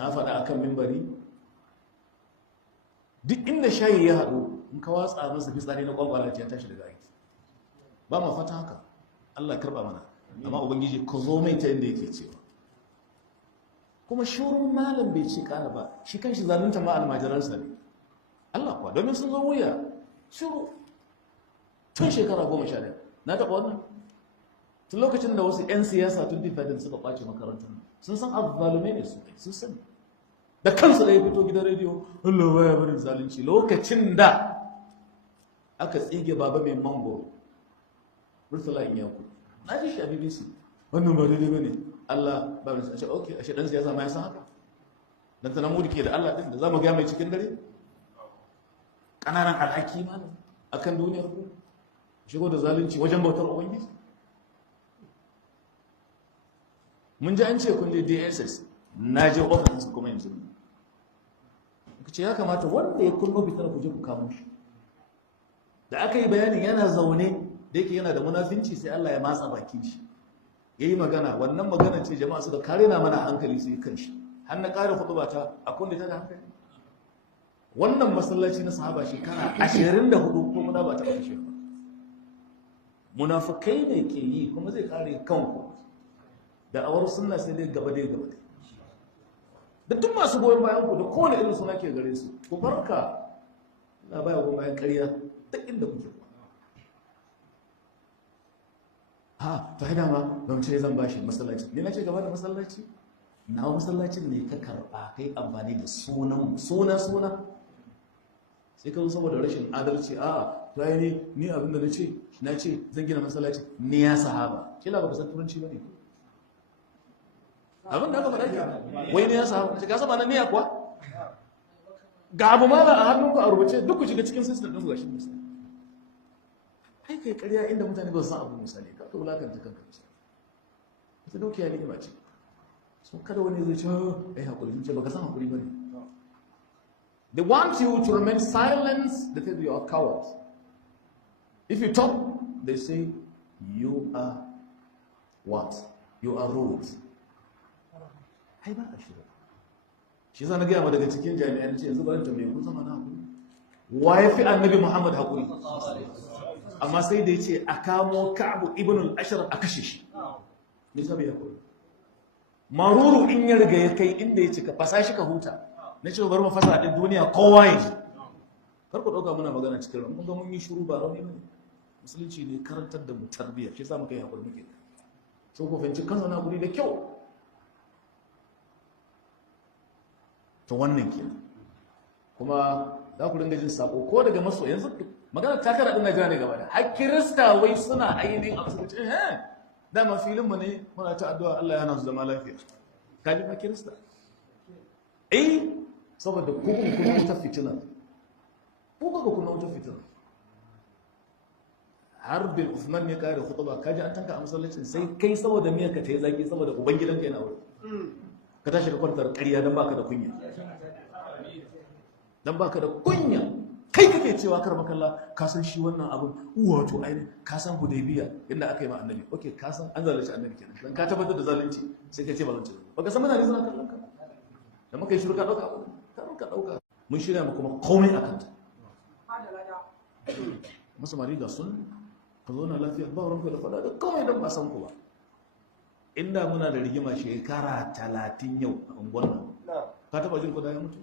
na faɗa akan mimbari duk inda shayi ya haɗu in ka watsa masa fitsari na kwakwara ya tashi daga aiki ba ma fata haka Allah karɓa mana amma ubangiji ku zo mai ta inda yake cewa kuma shurun malam bai ce kana ba shi kanshi zalunta ma almajiransa ne Allah kuwa domin sun zo wuya shuru tun shekara 11 na taɓa wannan tun lokacin da wasu 'yan siyasa tun difadin suka ɓace makarantar sun san azzalumai ne su kai sun sani da kansu da ya fito gidan rediyo Allah baya barin zalunci lokacin da aka tsige baba mai mango Murtala Inyaku na ji shi a BBC wannan ba daidai bane Allah ba barin sai okay ashe dan siyasa ma ya san haka dan tana mu dake da Allah din da zamu ga mai cikin dare kananan alhaki ma akan duniyar ku shigo da zalunci wajen bautar ubangiji mun ji an ce kun je DSS na je ofis kuma yanzu ku ce ya kamata wanda ya kunno fitar ku je ku kamo shi da aka yi bayanin yana zaune da yake yana da munafinci sai Allah ya matsa baki shi yayi magana wannan magana ce jama'a suka kare na mana hankali sai kan shi har na kare khutba ta akwai da ta da hankali wannan masallaci na sahaba shekara 24 ko muna ba ta kashe ba munafikai ne ke yi kuma zai kare kanku da awar sunna sai dai gaba dai da duk masu goyon bayan ku da kowane irin suna ke gare su ku barka na baya goyon bayan ƙarya duk inda kuke ha ta haida ma don ce zan bashi masallaci ne na ce gaba da masallaci na masallacin ne ka karɓa kai amfani da suna sai ka zo saboda rashin adalci a to ai ni abinda na ce zan gina masallaci ni ya sahaba kila baka san turanci bane abin da aka faɗa ke wai ne ya sahaba ka saba na niyya kuwa ga abu ma ba a hannunku a rubuce duk ku shiga cikin system ɗin gashi misali ai kai ƙarya inda mutane ba su san abu misali ka wulakanta kanka misali ita dukiya ni'ima ce so kada wani zai ce ai hakuri sun ce baka san hakuri bane they want you to remain silent. They say you are cowards. If you talk, they say you are what? You are rude. Ai ba a shirya. Shi zana gaya ma daga cikin jami'an ce yanzu barin tambaye kun zama na hakuri. Wa ya fi annabi Muhammad hakuri? Amma sai da ya ce a kamo Ka'abu ibn al-Ashraf a kashe shi. Me yasa bai hakuri? Maruru in ya riga ya kai inda ya ce ka fasa shi ka huta. Na ce bari mu fasa din duniya kowa ya ji. Kar ku dauka muna magana cikin ran. Mun ga mun yi shiru ba rauni bane. Musulunci ne karantar da mu tarbiyya. Shi yasa muka yi hakuri muke. So ku fahimci kansa na guri da kyau. To wannan kenan. Kuma za ku dinga jin sako ko daga maso yanzu magana ta kara din Najeriya ne gaba da. Har Kirista wai suna ainihin a musulunci. Dama filin mu ne muna ta addu'a Allah ya hana su zama lafiya. Kaji ma Kirista. Saboda kuka kuna wuta fitina. Kuka kuna wuta fitina. Har bin Uthman ne kare khutba kaji an tanka a masallacin sai kai saboda miyar ka ta yi zaki saboda ubangidanka yana wuri. Ka tashi ka kwantar ƙarya dan baka da kunya. Dan baka da kunya. Kai kake cewa kar makalla ka san shi wannan abin wato ainihin ka san Hudaybiya inda aka yi ma annabi. Okay ka san an zalunci annabi kenan. Dan ka tabbatar da zalunci sai ka ce ba zalunci. Baka san mutane suna kallon ka. Da muka yi shiru ka ɗauka mun shirya mu kuma komai a kanta masu mari ga sun ka zo na lafiya ba ranka da faɗa da komai don ba san ku ba inda muna da rigima shekara 30 yau a unguwan nan ka taɓa jin ku da ya mutu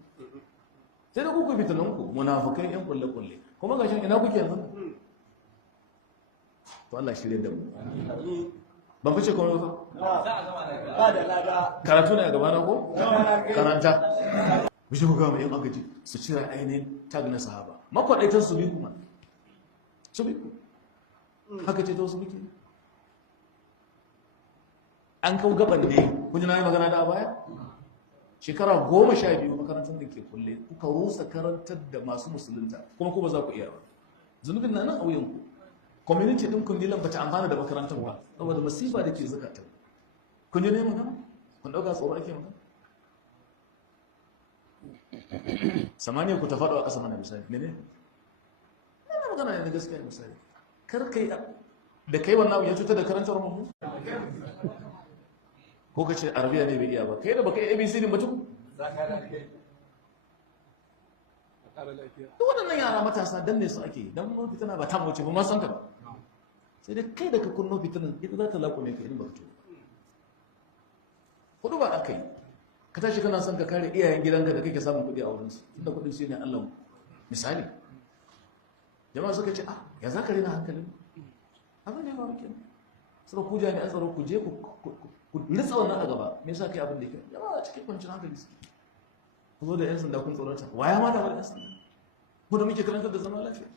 sai da kuku fitinan ku munafukai yan kulle-kulle kuma ga shan ina kuke yanzu to Allah shirya da mu ban fice kuma ba da lada karatu ne a gaba na ko karanta bishe ku gama yan agaji su cira ainihin tag na sahaba makwadaitan su bi kuma su bi haka ce ta su biki an kawo gaban ne kun ji na yi magana da a baya shekara 12 makarantar da ke kulle kuka rusa karantar da masu musulunta kuma ku ba za ku iya ba zunubin na nan a wuyanku community din kun dilan bata amfana da makarantar ba saboda masifa da ke zakata kun ji ne magana kun dauka tsoro ake magana samaniya ku ta faɗo a ƙasa mana misali ne ina magana ne gaskiya misali kar kai da kai wannan ya cutar da karantar mu ko ka ce arabiya ne bai iya ba kai da baka yi abc din ba tuku duk waɗannan yara matasa dan ne su ake dan mun fitina ba ta wuce ba ma san ka ba sai dai kai da ka kunno fitinan ita za ta laƙume ka in ba ka hudu ba aka yi ka tashi kana son ka kare iyayen gidanka da kake samun kuɗi a wurinsu inda kuɗin shi ne Allah misali jama'a suka ce ya za ka rena hankalin abin da ya faru kenan suka ku jami'an tsaro ku je ku litsa wannan a gaba me yasa kai abin da yake jama'a cikin kwanciyar hankali su ku zo da yan sanda kun tsoronta waya ma da wani yan sanda mu da muke karantar da zama lafiya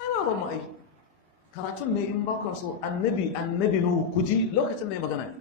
ai ba mu ai karatun ne in ba ka so annabi nuhu ku ji lokacin da ya magana ne